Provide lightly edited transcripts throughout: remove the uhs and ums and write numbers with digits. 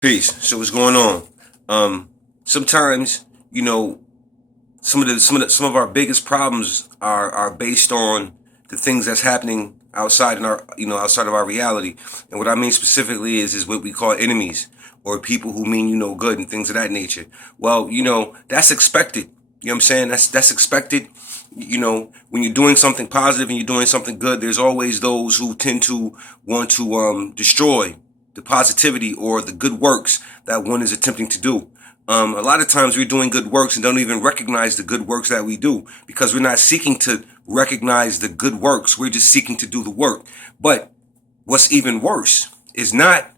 Peace. So what's going on? Sometimes some of our biggest problems are based on the things that's happening outside of our reality. And what I mean specifically is what we call enemies or people who mean good and things of that nature. Well, that's expected. You know what I'm saying? That's expected. When you're doing something positive and you're doing something good, there's always those who tend to want to destroy the positivity or the good works that one is attempting to do. A lot of times we're doing good works and don't even recognize the good works that we do because we're not seeking to recognize the good works. We're just seeking to do the work. But what's even worse is not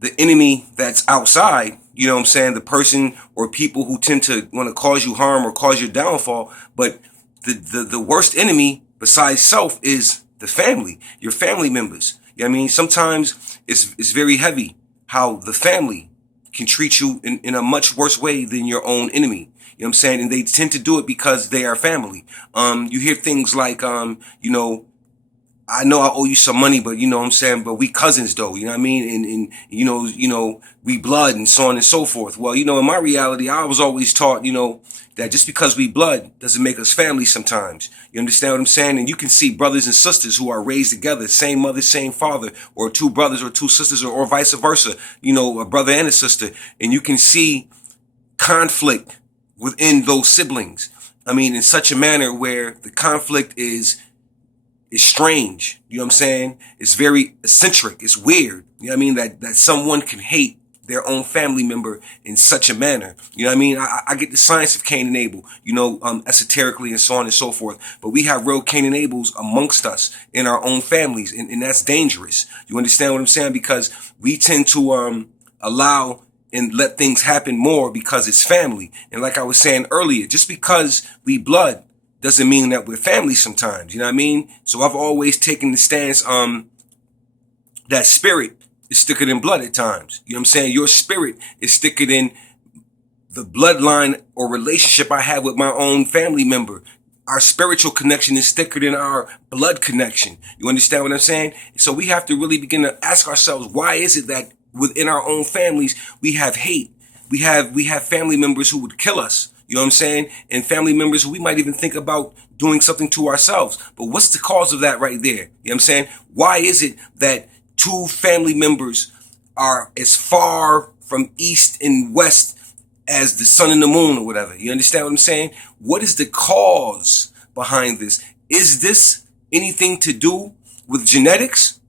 the enemy that's outside, you know what I'm saying, the person or people who tend to want to cause you harm or cause your downfall, but the worst enemy besides self is the family, your family members. You know what I mean? Sometimes it's very heavy how the family can treat you in a much worse way than your own enemy. You know what I'm saying? And they tend to do it because they are family. You hear things like, I know I owe you some money, but you know what I'm saying, but we cousins though, you know what I mean? And we blood and so on and so forth. Well, in my reality, I was always taught, that just because we blood doesn't make us family sometimes. You understand what I'm saying? And you can see brothers and sisters who are raised together, same mother, same father, or two brothers or two sisters, or vice versa, a brother and a sister. And you can see conflict within those siblings. I mean, in such a manner where the conflict is strange. You know what I'm saying? It's very eccentric. It's weird. You know what I mean? That someone can hate their own family member in such a manner. You know what I mean? I get the science of Cain and Abel, esoterically and so on and so forth. But we have real Cain and Abels amongst us in our own families. And that's dangerous. You understand what I'm saying? Because we tend to allow and let things happen more because it's family. And like I was saying earlier, just because we blood doesn't mean that we're family sometimes. You know what I mean? So I've always taken the stance that spirit is thicker than blood at times. You know what I'm saying? Your spirit is thicker than the bloodline or relationship I have with my own family member. Our spiritual connection is thicker than our blood connection. You understand what I'm saying? So we have to really begin to ask ourselves, why is it that within our own families we have hate? We have family members who would kill us. You know what I'm saying? And family members who we might even think about doing something to ourselves. But what's the cause of that right there? You know what I'm saying? Why is it that two family members are as far from east and west as the sun and the moon or whatever? You understand what I'm saying? What is the cause behind this? Is this anything to do with genetics?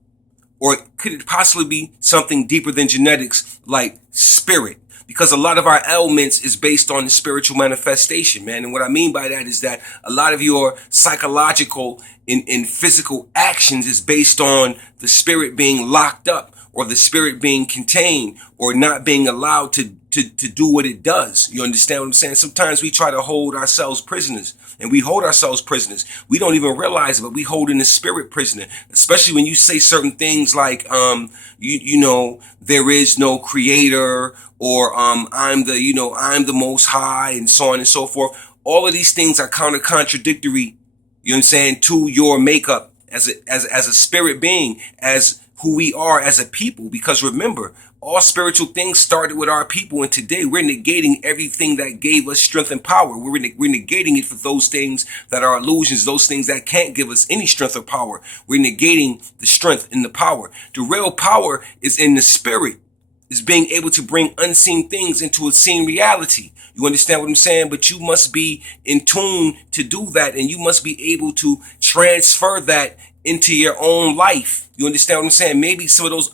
Or could it possibly be something deeper than genetics, like spirit? Because a lot of our ailments is based on the spiritual manifestation, man. And what I mean by that is that a lot of your psychological and physical actions is based on the spirit being locked up or the spirit being contained or not being allowed to do what it does. You understand what I'm saying? Sometimes we try to hold ourselves prisoners, and we hold ourselves prisoners. We don't even realize it, but we hold in the spirit prisoner, especially when you say certain things like, there is no creator, or I'm the most high, and so on and so forth. All of these things are contradictory, you know what I'm saying, to your makeup as a spirit being, as who we are as a people. Because remember, all spiritual things started with our people, and today we're negating everything that gave us strength and power. We're negating it for those things that are illusions, those things that can't give us any strength or power. We're negating the strength and the power. The real power is in the spirit, is being able to bring unseen things into a seen reality. You understand what I'm saying? But you must be in tune to do that, and you must be able to transfer that into your own life. You understand what I'm saying? Maybe some of those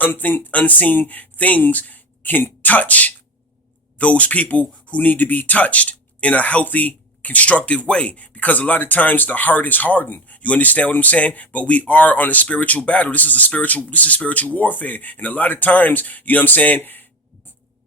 unseen things can touch those people who need to be touched in a healthy, constructive way. Because a lot of times the heart is hardened. You understand what I'm saying? But we are on a spiritual battle. This is spiritual warfare. And a lot of times, you know what I'm saying,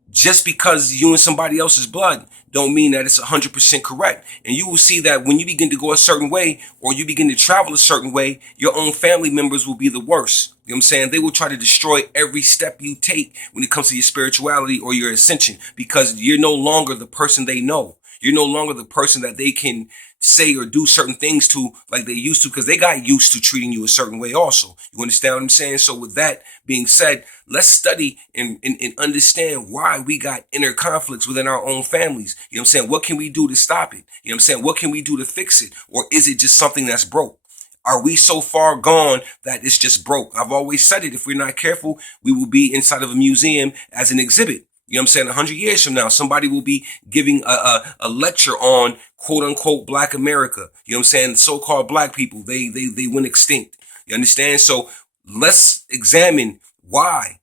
just because you and somebody else's blood don't mean that it's 100% correct. And you will see that when you begin to go a certain way or you begin to travel a certain way, your own family members will be the worst. You know what I'm saying? They will try to destroy every step you take when it comes to your spirituality or your ascension, because you're no longer the person they know. You're no longer the person that they can say or do certain things to like they used to, because they got used to treating you a certain way also. You understand what I'm saying? So with that being said, let's study and understand why we got inner conflicts within our own families. You know what I'm saying? What can we do to stop it? You know what I'm saying? What can we do to fix it? Or is it just something that's broke? Are we so far gone that it's just broke? I've always said it. If we're not careful, we will be inside of a museum as an exhibit. You know what I'm saying? 100 years from now, somebody will be giving a lecture on quote unquote Black America. You know what I'm saying? So-called Black people, they went extinct. You understand? So let's examine why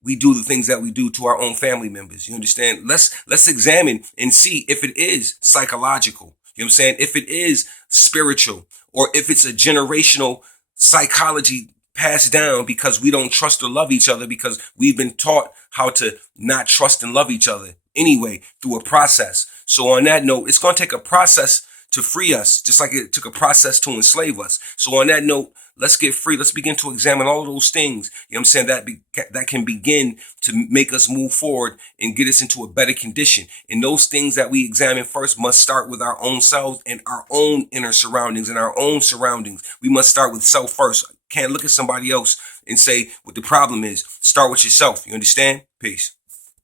we do the things that we do to our own family members. You understand? Let's examine and see if it is psychological. You know what I'm saying? If it is spiritual, or if it's a generational psychology passed down because we don't trust or love each other because we've been taught how to not trust and love each other anyway through a process. So on that note, it's going to take a process to free us, just like it took a process to enslave us. So on that note, let's get free. Let's begin to examine all of those things, you know what I'm saying, that can begin to make us move forward and get us into a better condition. And those things that we examine first must start with our own selves and our own inner surroundings and our own surroundings. We must start with self first. Can't look at somebody else and say what the problem is. Start with yourself. You understand? Peace.